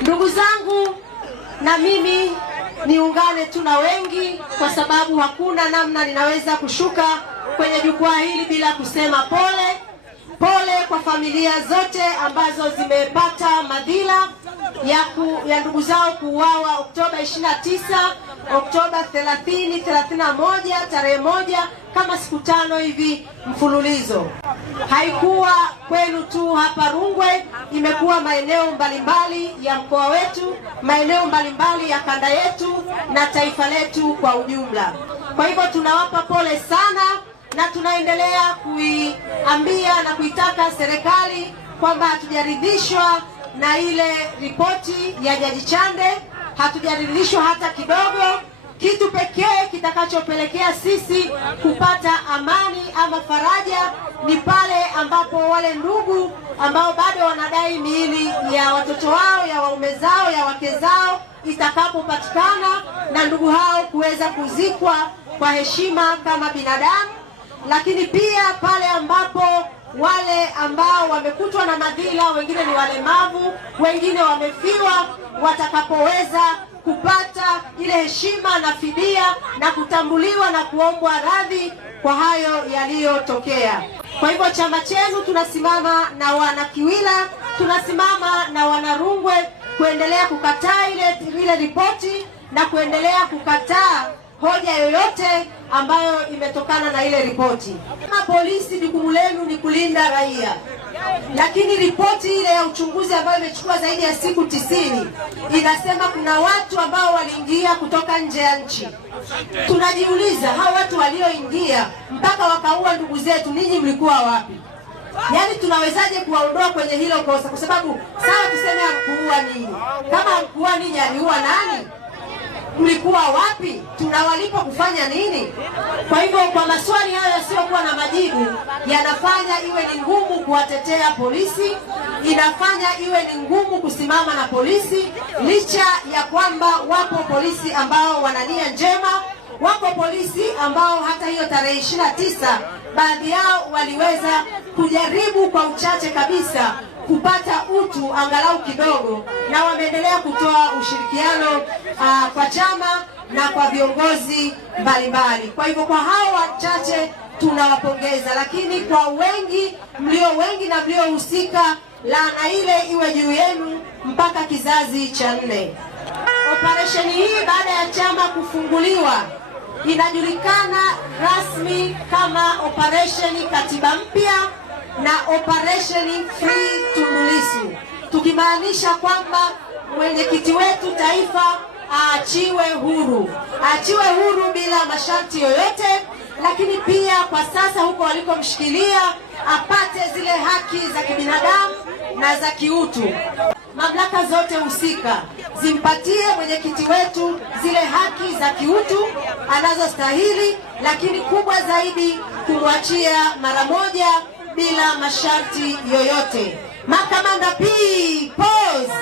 Ndugu zangu, na mimi niungane tu na wengi, kwa sababu hakuna namna ninaweza kushuka kwenye jukwaa hili bila kusema pole. Pole kwa familia zote ambazo zimepata madhila ya ndugu zao kuuawa Oktoba 29, Oktoba 30, 31, tarehe 1, kama siku 5 hivi mfululizo. Haikuwa kwenu tu hapa Rungwe, imekuwa maeneo mbalimbali ya mkoa wetu, maeneo mbalimbali ya kanda yetu na taifa letu kwa ujumla. Kwa hivyo tunawapa pole sana, na tunaendelea kuiambia na kuitaka serikali kwamba hatujaridhishwa na ile ripoti ya Jaji Chande, hatujaridhishwa hata kidogo. Kitu pekee kitakachopelekea sisi kupata amani ama faraja ni pale ambapo wale ndugu ambao bado wanadai miili ya watoto wao, ya waume zao, ya wake zao itakapopatikana, na ndugu hao kuweza kuzikwa kwa heshima kama binadamu. Lakini pia pale ambapo wale ambao wamekutwa na madhila, wengine ni walemavu, wengine wamefiwa, watakapoweza kupata ile heshima na fidia na kutambuliwa na kuombwa radhi kwa hayo yaliyotokea. Kwa hivyo chama chenu tunasimama na wana Kiwila, tunasimama na wana Rungwe kuendelea kukataa ile ripoti na kuendelea kukataa hoja yoyote ambayo imetokana na ile ripoti. Kama polisi, jukumu lenu ni kulinda raia, lakini ripoti ile ya uchunguzi ambayo imechukua zaidi ya siku 90 inasema kuna watu ambao waliingia kutoka nje ya nchi. Tunajiuliza, hao watu walioingia mpaka wakaua ndugu zetu, ninyi mlikuwa wapi? Yaani tunawezaje kuwaondoa kwenye hilo kosa? Kwa sababu sawa tuseme hamkuua ninyi, kama hamkuua ninyi aliua nani? Mlikuwa wapi? Tunawalipa kufanya nini? Kwa hivyo kwa maswali hayo yasiyokuwa na majibu yanafanya iwe ni ngumu kuwatetea polisi, inafanya iwe ni ngumu kusimama na polisi, licha ya kwamba wapo polisi ambao wana nia njema, wapo polisi ambao hata hiyo tarehe 29 baadhi yao waliweza kujaribu kwa uchache kabisa kupata utu angalau kidogo, na wameendelea kutoa ushirikiano kwa chama na kwa viongozi mbalimbali. Kwa hivyo kwa hao wachache tunawapongeza, lakini kwa wengi, mlio wengi na mliohusika, laana ile iwe juu yenu mpaka kizazi cha 4. Operesheni hii baada ya chama kufunguliwa inajulikana rasmi kama Operesheni Katiba Mpya na Operation Free Tundu Lissu, tukimaanisha kwamba mwenyekiti wetu taifa aachiwe huru bila masharti yoyote, lakini pia kwa sasa huko walikomshikilia apate zile haki za kibinadamu na za kiutu. Mamlaka zote husika zimpatie mwenyekiti wetu zile haki za kiutu anazostahili, lakini kubwa zaidi kumwachia mara moja bila masharti yoyote. Makamanda P, pause.